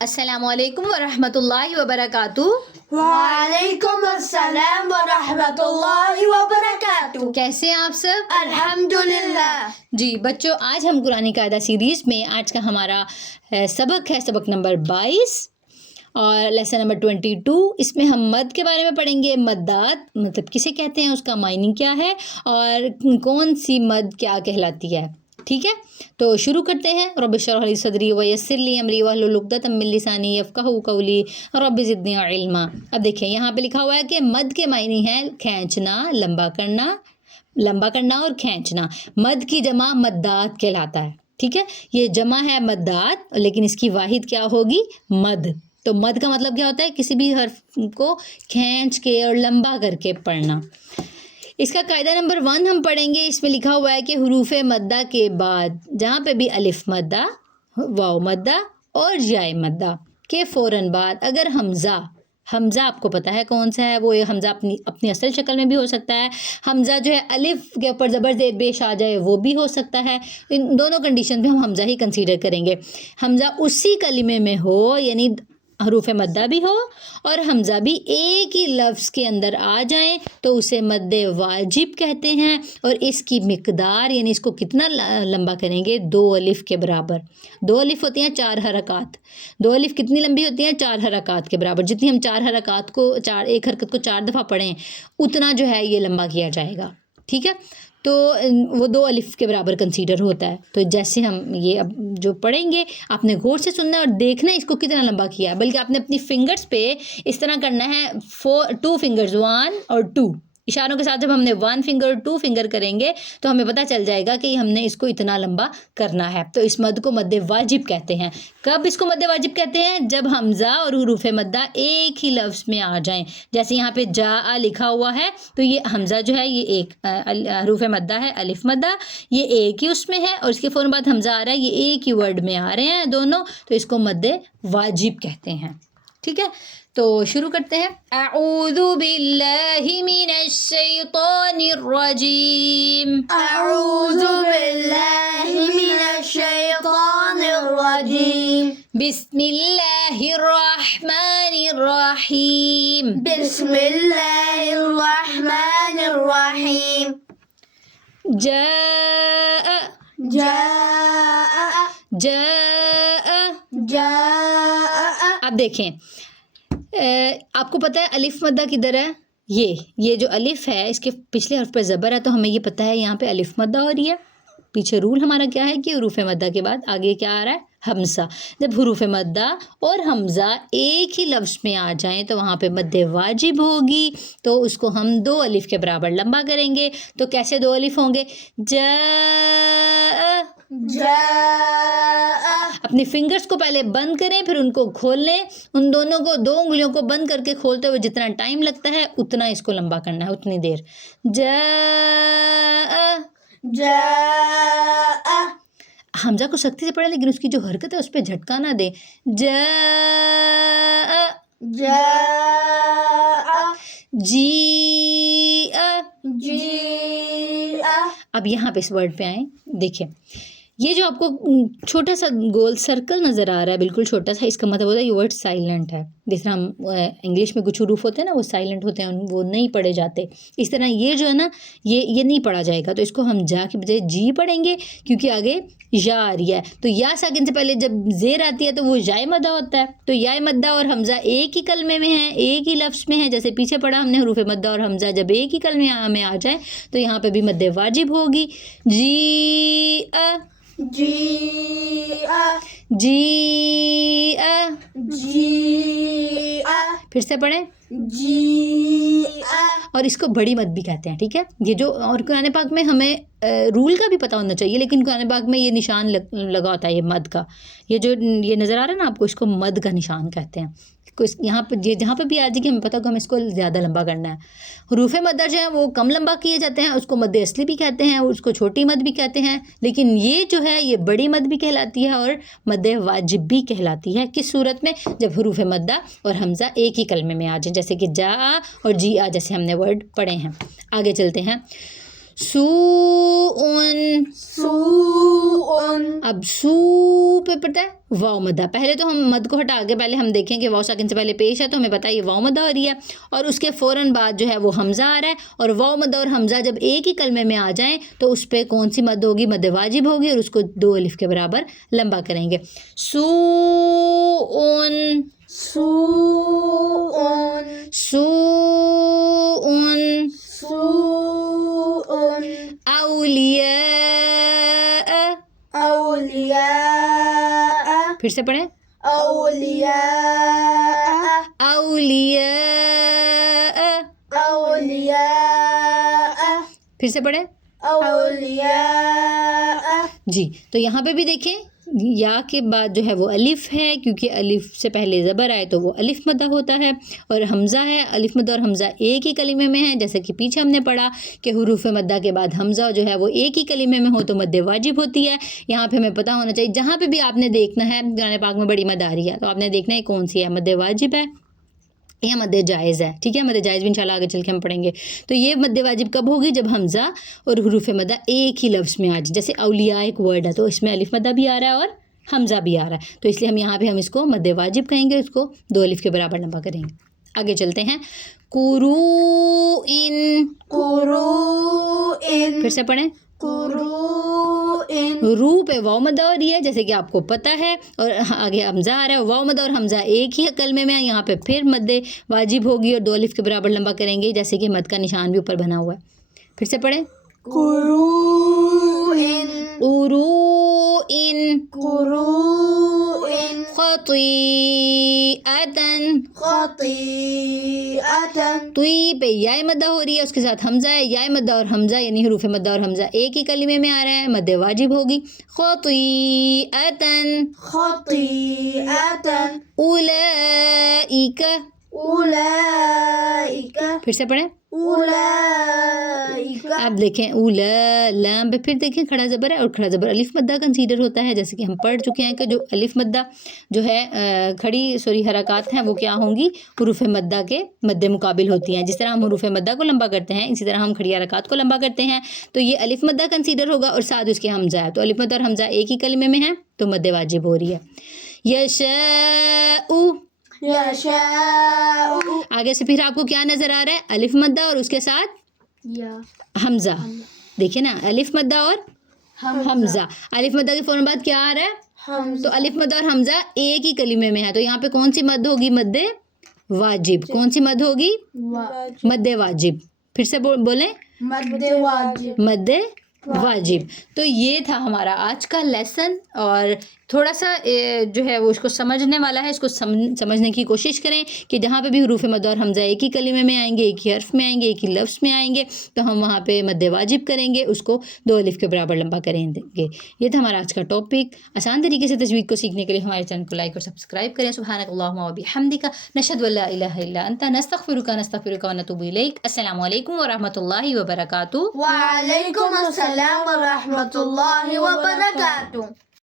السلام علیکم ورحمۃ اللہ وبرکاتہ. وعلیکم السلام ورحمۃ اللہ وبرکاتہ. کیسے ہیں آپ سب؟ الحمدللہ. جی بچوں، آج ہم قرآن قاعدہ سیریز میں آج کا ہمارا سبق ہے سبق نمبر 22 اور لیسن نمبر 22. اس میں ہم مد کے بارے میں پڑھیں گے. مدات مطلب کسے کہتے ہیں، اس کا معنی کیا ہے اور کون سی مد کیا کہلاتی ہے. ٹھیک ہے، تو شروع کرتے ہیں. رب اشرح لی صدری ویسر لی امری واحلل عقدۃ من لسانی یفقہوا قولی رب زدنی علما. اب دیکھیں یہاں پہ لکھا ہوا ہے کہ مد کے معنی ہے کھینچنا، لمبا کرنا اور کھینچنا. مد کی جمع مدات کہلاتا ہے. ٹھیک ہے، یہ جمع ہے مدات، لیکن اس کی واحد کیا ہوگی؟ مد. تو مد کا مطلب کیا ہوتا ہے؟ کسی بھی حرف کو کھینچ کے اور لمبا کر کے پڑھنا. اس کا قاعدہ نمبر 1 ہم پڑھیں گے. اس میں لکھا ہوا ہے کہ حروف مدہ کے بعد جہاں پہ بھی الف مدہ، واو مدہ اور یا مدہ کے فوراً بعد اگر حمزہ آپ کو پتہ ہے کون سا ہے، وہ حمزہ اپنی اصل شکل میں بھی ہو سکتا ہے. حمزہ جو ہے الف کے اوپر زبر زیر پیش آ جائے وہ بھی ہو سکتا ہے. ان دونوں کنڈیشن پہ ہم حمزہ ہی کنسیڈر کریں گے. حمزہ اسی کلمے میں ہو، یعنی حروف مدہ بھی ہو اور حمزہ بھی ایک ہی لفظ کے اندر آ جائیں تو اسے مد واجب کہتے ہیں. اور اس کی مقدار یعنی اس کو کتنا لمبا کریں گے؟ 2 الف کے برابر. 2 الف ہوتی ہیں 4 حرکات. 2 الف کتنی لمبی ہوتی ہیں؟ 4 حرکات کے برابر. جتنی ہم 4 حرکات کو ایک حرکت کو 4 دفعہ پڑھیں اتنا جو ہے یہ لمبا کیا جائے گا. ٹھیک ہے، تو وہ 2 الف کے برابر کنسیڈر ہوتا ہے. تو جیسے ہم یہ اب جو پڑھیں گے آپ نے غور سے سننا ہے اور دیکھنا ہے اس کو کتنا لمبا کیا ہے. بلکہ آپ نے اپنی فنگرز پہ اس طرح کرنا ہے 2 فنگرز 1 اور 2 اشاروں کے ساتھ. جب ہم نے 1 فنگر اور 2 فنگر کریں گے تو ہمیں پتہ چل جائے گا کہ ہم نے اس کو اتنا لمبا کرنا ہے. تو اس مد کو مد واجب کہتے ہیں. کب اس کو مد واجب کہتے ہیں؟ جب حمزہ اور حروف مدہ ایک ہی لفظ میں آ جائیں. جیسے یہاں پہ جاء لکھا ہوا ہے تو یہ حمزہ جو ہے یہ ایک حروف مدہ ہے، الف مدہ، یہ ایک ہی اس میں ہے اور اس کے فوراً بعد حمزہ آ رہا ہے، یہ ایک ہی ورڈ میں آ رہے ہیں دونوں، تو اس کو مد واجب کہتے ہیں. ٹھیک ہے، تو شروع کرتے ہیں. اعوذ باللہ من الشیطان الرجیم. اعوذ باللہ من الشیطان الرجیم. بسم اللہ الرحمن الرحیم. بسم اللہ الرحمن الرحیم. جاء جاء جاء. اب دیکھیں آپ کو پتہ ہے الف مدہ کدھر ہے؟ یہ جو الف ہے اس کے پچھلے حرف پہ زبر ہے، تو ہمیں یہ پتہ ہے یہاں پہ الف مدہ ہو رہی ہے. پیچھے رول ہمارا کیا ہے کہ حروف مدہ کے بعد آگے کیا آ رہا ہے؟ حمزہ. جب حروف مدہ اور حمزہ ایک ہی لفظ میں آ جائیں تو وہاں پہ مد واجب ہوگی، تو اس کو ہم 2 الف کے برابر لمبا کریں گے. تو کیسے 2 الف ہوں گے؟ جاء. جاء. اپنی فنگرز کو پہلے بند کریں پھر ان کو کھول لیں. ان دونوں کو 2 انگلیوں کو بند کر کے کھولتے ہوئے جتنا ٹائم لگتا ہے اتنا اس کو لمبا کرنا ہے، اتنی دیر. جاء. جاء. حمزہ کو سختی سے پڑھیں لیکن اس کی جو حرکت ہے اس پہ جھٹکا نہ دیں. جاء. جاء. جیء. جیء. اب یہاں پہ اس ورڈ پہ آئیں. دیکھیں یہ جو آپ کو چھوٹا سا گول سرکل نظر آ رہا ہے، بالکل چھوٹا سا، اس کا مطلب ہوتا ہے یہ ورڈ سائلنٹ ہے. جس طرح ہم انگلش میں کچھ حروف ہوتے ہیں نا وہ سائلنٹ ہوتے ہیں، وہ نہیں پڑھے جاتے. اس طرح یہ جو ہے نا یہ نہیں پڑھا جائے گا. تو اس کو ہم جا کے بجائے جی پڑھیں گے کیونکہ آگے یا آ رہی ہے. تو یا ساکن سے پہلے جب زیر آتی ہے تو وہ یا مدہ ہوتا ہے. تو یا مدہ اور حمزہ ایک ہی کلمے میں ہیں، ایک ہی لفظ میں ہیں. جیسے پیچھے پڑھا ہم نے حروف مدہ اور حمزہ جب ایک ہی کلمے میں آ جائیں تو یہاں پہ بھی مد واجب ہوگی. جی جیء. جیء. جیء. پھر سے پڑھیں. جیء. اور اس کو بڑی مد بھی کہتے ہیں. ٹھیک ہے، یہ جو اور قرآن پاک میں ہمیں رول کا بھی پتہ ہونا چاہیے، لیکن قرآن پاک میں یہ نشان لگا ہوتا ہے یہ مد کا. یہ جو یہ نظر آ رہا ہے نا آپ کو، اس کو مد کا نشان کہتے ہیں. یہاں پہ جہاں پہ بھی آ جائے گی ہمیں پتہ کہ ہمیں اس کو زیادہ لمبا کرنا ہے. حروف مدہ جو ہیں وہ کم لمبا کیے جاتے ہیں، اس کو مد اصلی بھی کہتے ہیں اور اس کو چھوٹی مد بھی کہتے ہیں. لیکن یہ جو ہے یہ بڑی مد بھی کہلاتی ہے اور مد واجب بھی کہلاتی ہے. کس صورت میں؟ جب حروف مدہ اور حمزہ ایک ہی کلمے میں آ جائیں، جیسے کہ جا اور جی آ، جیسے ہم نے ورڈ پڑھے ہیں. آگے چلتے ہیں. سوء. سوء. اب سو پہ پڑتا ہے واو مدہ. پہلے تو ہم مد کو ہٹا کے پہلے ہم دیکھیں کہ واو ساکن سے پہلے پیش ہے تو ہمیں پتہ ہے یہ واو مدہ ہو رہی ہے, اور اس کے فوراً بعد جو ہے وہ حمزہ آ رہا ہے, اور واو مدہ اور حمزہ جب ایک ہی کلمے میں آ جائیں تو اس پہ کون سی مد ہوگی؟ مد واجب ہوگی, اور اس کو 2 الف کے برابر لمبا کریں گے. سوء. سوء. سوء. سوء. اولیاء. اولیاء. پھر سے پڑھیں. اولیاء. اولیاء. اولیاء. پھر سے پڑھیں. اولیاء. جی, تو یہاں پہ بھی دیکھیں یا کے بعد جو ہے وہ الف ہے, کیونکہ الف سے پہلے زبر آئے تو وہ الف مدہ ہوتا ہے, اور حمزہ ہے. الف مدہ اور حمزہ ایک ہی کلمے میں ہیں, جیسا کہ پیچھے ہم نے پڑھا کہ حروف مدہ کے بعد حمزہ جو ہے وہ ایک ہی کلمے میں ہو تو مد واجب ہوتی ہے. یہاں پہ ہمیں پتہ ہونا چاہیے, جہاں پہ بھی آپ نے دیکھنا ہے قرآن پاک میں بڑی مد آ رہی ہے تو آپ نے دیکھنا ہے کون سی ہے, مد واجب ہے یا مد جائز ہے. ٹھیک ہے, مد جائز بھی انشاءاللہ آگے چل کے ہم پڑھیں گے. تو یہ مد واجب کب ہوگی؟ جب حمزہ اور حروف مدہ ایک ہی لفظ میں آ جائے. جیسے اولیاء ایک ورڈ ہے تو اس میں الف مدہ بھی آ رہا ہے اور حمزہ بھی آ رہا ہے, تو اس لیے ہم یہاں پہ ہم اس کو مد واجب کہیں گے, اس کو 2 الف کے برابر لمبا کریں گے. آگے چلتے ہیں. قروء. قروء. پھر سے پڑھیں. قروء. رو پہ واو مدہ ہو رہی ہے جیسے کہ آپ کو پتہ ہے, اور آگے حمزہ آ رہا ہے. واو مدہ اور حمزہ ایک ہی کلمے میں, یہاں پہ پھر مد واجب ہوگی اور 2 الف کے برابر لمبا کریں گے, جیسے کہ مد کا نشان بھی اوپر بنا ہوا ہے. پھر سے پڑھیں. قروء. قروء. قروء. خطیئۃ. خطیئۃ. توئی پہ یا مدہ ہو رہی ہے, اس کے ساتھ حمزہ ہے. یا مدہ اور حمزہ یعنی حروف مدہ اور حمزہ ایک ہی کلمے میں آ رہا ہے, مد واجب ہوگی. خطیئۃ. خطیئۃ. اولئک. اولئک. پھر سے پڑھیں. اولئک. اب دیکھیں اولا لام پہ پھر دیکھیں کھڑا زبر ہے, اور کھڑا زبر الف مدہ کنسیڈر ہوتا ہے, جیسے کہ ہم پڑھ چکے ہیں کہ جو الف مدہ جو ہے کھڑی حرکات ہیں وہ کیا ہوں گی؟ حروف مدہ کے مد مقابل ہوتی ہیں. جس طرح ہم حروف مدہ کو لمبا کرتے ہیں اسی طرح ہم کھڑی حرکات کو لمبا کرتے ہیں. تو یہ الف مدہ کنسیڈر ہوگا اور ساتھ اس کے حمزہ ہے, تو الف مدہ اور حمزہ ایک ہی کلمے میں ہیں تو مد واجب ہو رہی ہے. یشاء. یشاء. آگے سے پھر آپ کو کیا نظر آ رہا ہے؟ الف مدہ اور اس کے ساتھ یا حمزہ. دیکھیں نا, الف مدہ اور حمزہ. الف مدہ کے فوراً بعد کیا آ رہا ہے؟ تو الف مدہ اور حمزہ ایک ہی کلمے میں ہے, تو یہاں پہ کون سی مد ہوگی؟ مد واجب. کون سی مد ہوگی؟ مد واجب. پھر سے بولیں. مد واجب. مد واجب. تو یہ تھا ہمارا آج کا لیسن, اور تھوڑا سا جو ہے وہ اس کو سمجھنے والا ہے. اس کو سمجھنے کی کوشش کریں کہ جہاں پہ بھی حروف مد اور حمزہ ایک ہی کلمے میں آئیں گے, ایک ہی حرف میں آئیں گے, ایک ہی لفظ میں آئیں گے, تو ہم وہاں پہ مد واجب کریں گے, اس کو 2 الف کے برابر لمبا کریں گے. یہ تھا ہمارا آج کا ٹاپک. آسان طریقے سے تجوید کو سیکھنے کے لیے ہمارے چینل کو لائک اور سبسکرائب کریں. سبحانک اللہم و بحمدک, نشہد ان لا الہ الا انت, نستغفرک و نتوب الیک. السلام علیکم ورحمۃ اللہ وبرکاتہ. وعلیکم السلام ورحمۃ اللہ وبرکاتہ.